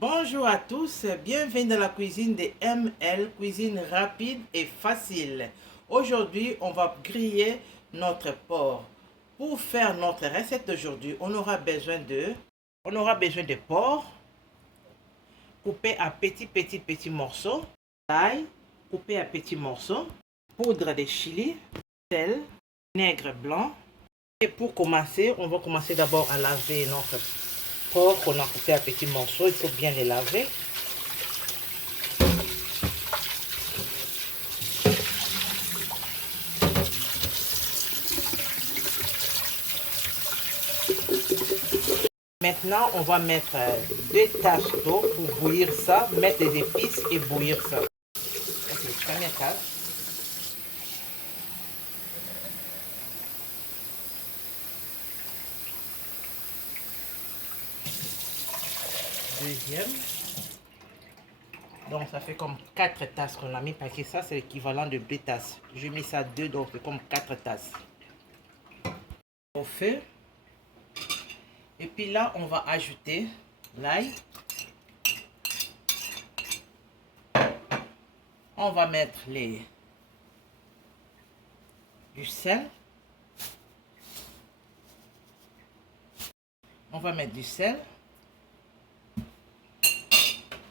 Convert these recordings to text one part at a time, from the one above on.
Bonjour à tous, bienvenue dans la cuisine de ML, cuisine rapide et facile. Aujourd'hui, on va griller notre porc. Pour faire notre recette d'aujourd'hui, on aura besoin de porc coupé à petits morceaux, d'ail coupé à petits morceaux, poudre de chili, sel, vinaigre blanc. Et pour commencer, on va commencer d'abord à laver notre porc qu'on a coupé à petits morceaux. Il faut bien les laver. Maintenant, on va mettre 2 tasses d'eau pour bouillir ça, mettre des épices et bouillir ça. Ok, première tasse. Deuxième. Donc, ça fait comme 4 tasses qu'on a mis parce que ça, c'est l'équivalent de 2 tasses. J'ai mis ça 2, donc c'est comme 4 tasses. Au feu. Et puis là, on va ajouter l'ail. On va mettre du sel. On va mettre du sel.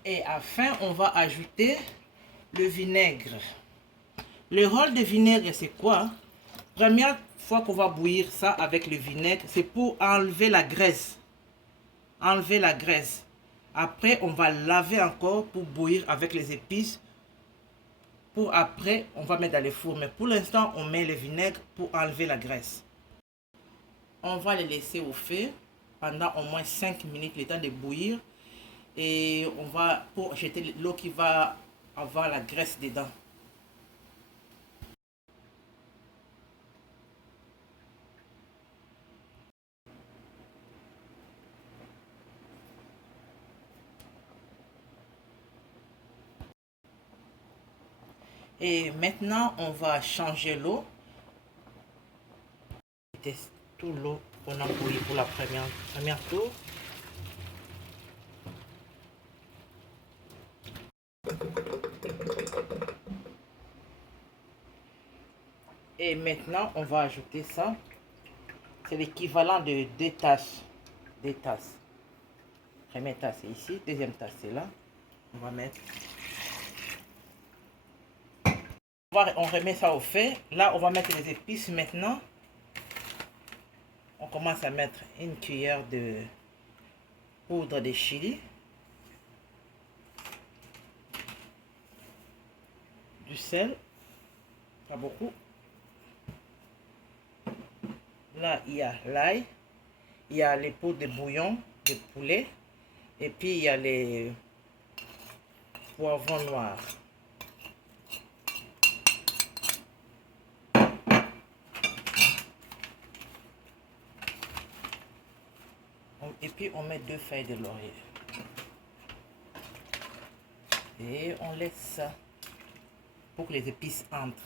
Et enfin, on va ajouter le vinaigre. Le rôle de vinaigre, c'est quoi? Première fois qu'on va bouillir ça avec le vinaigre, c'est pour enlever la graisse. Enlever la graisse. Après, on va laver encore pour bouillir avec les épices. Pour après, on va mettre dans le four. Mais pour l'instant, on met le vinaigre pour enlever la graisse. On va les laisser au feu pendant au moins 5 minutes, le temps de bouillir. Et on va pour jeter l'eau qui va avoir la graisse dedans. Et maintenant, on va changer l'eau. Tout l'eau qu'on a bouilli pour la première tour. Et maintenant, on va ajouter ça. C'est l'équivalent de 2 tasses. 2 tasses. Première tasse c'est ici, deuxième tasse c'est là. On va mettre. On remet ça au feu. Là, on va mettre les épices maintenant. On commence à mettre une cuillère de poudre de chili. Du sel. Pas beaucoup. Là, il y a l'ail. Il y a les poudres de bouillon de poulet. Et puis, il y a les poivrons noirs. Et puis, on met 2 feuilles de laurier. Et on laisse ça pour que les épices entrent.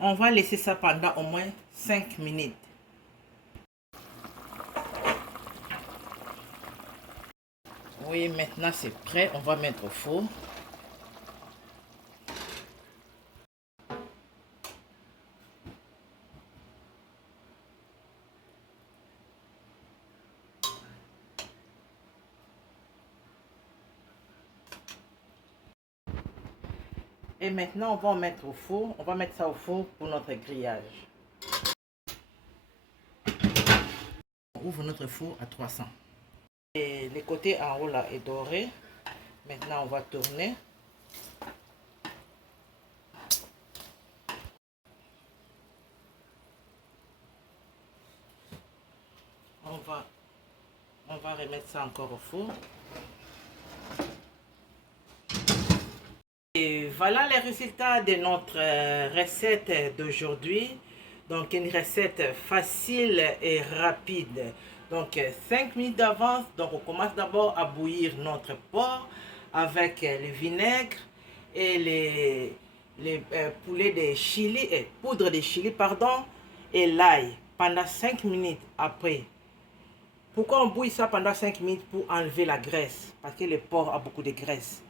On va laisser ça pendant au moins 5 minutes. Oui, maintenant c'est prêt. On va mettre au four. Et maintenant, on va en mettre au four. On va mettre ça au four pour notre grillage. On ouvre notre four à 300. Et les côtés en haut là est doré. Maintenant, on va tourner. On va remettre ça encore au four. Et voilà les résultats de notre recette d'aujourd'hui. Donc une recette facile et rapide. Donc 5 minutes d'avance. Donc on commence d'abord à bouillir notre porc. avec le vinaigre et les poulets de chili, poudre de chili, pardon, et l'ail pendant 5 minutes après. Pourquoi on bouille ça pendant 5 minutes? Pour enlever la graisse, parce que le porc a beaucoup de graisse.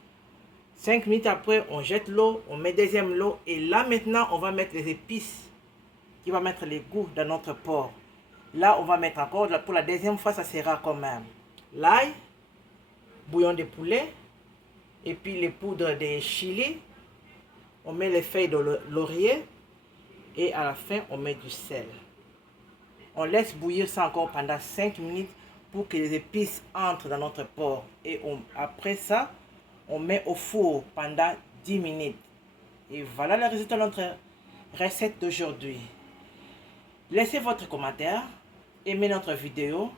5 minutes après, on jette l'eau, on met deuxième l'eau, et là maintenant, on va mettre les épices qui va mettre les goûts dans notre porc. Là, on va mettre encore, pour la deuxième fois, ça sera comme l'ail, bouillon de poulet, et puis les poudres de chili. On met les feuilles de laurier, et à la fin, on met du sel. On laisse bouillir ça encore pendant 5 minutes pour que les épices entrent dans notre porc. Et après ça, on met au four pendant 10 minutes. Et voilà le résultat de notre recette d'aujourd'hui. Laissez votre commentaire, aimez notre vidéo,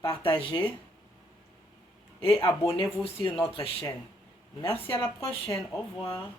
partagez et abonnez-vous sur notre chaîne. Merci, à la prochaine. Au revoir.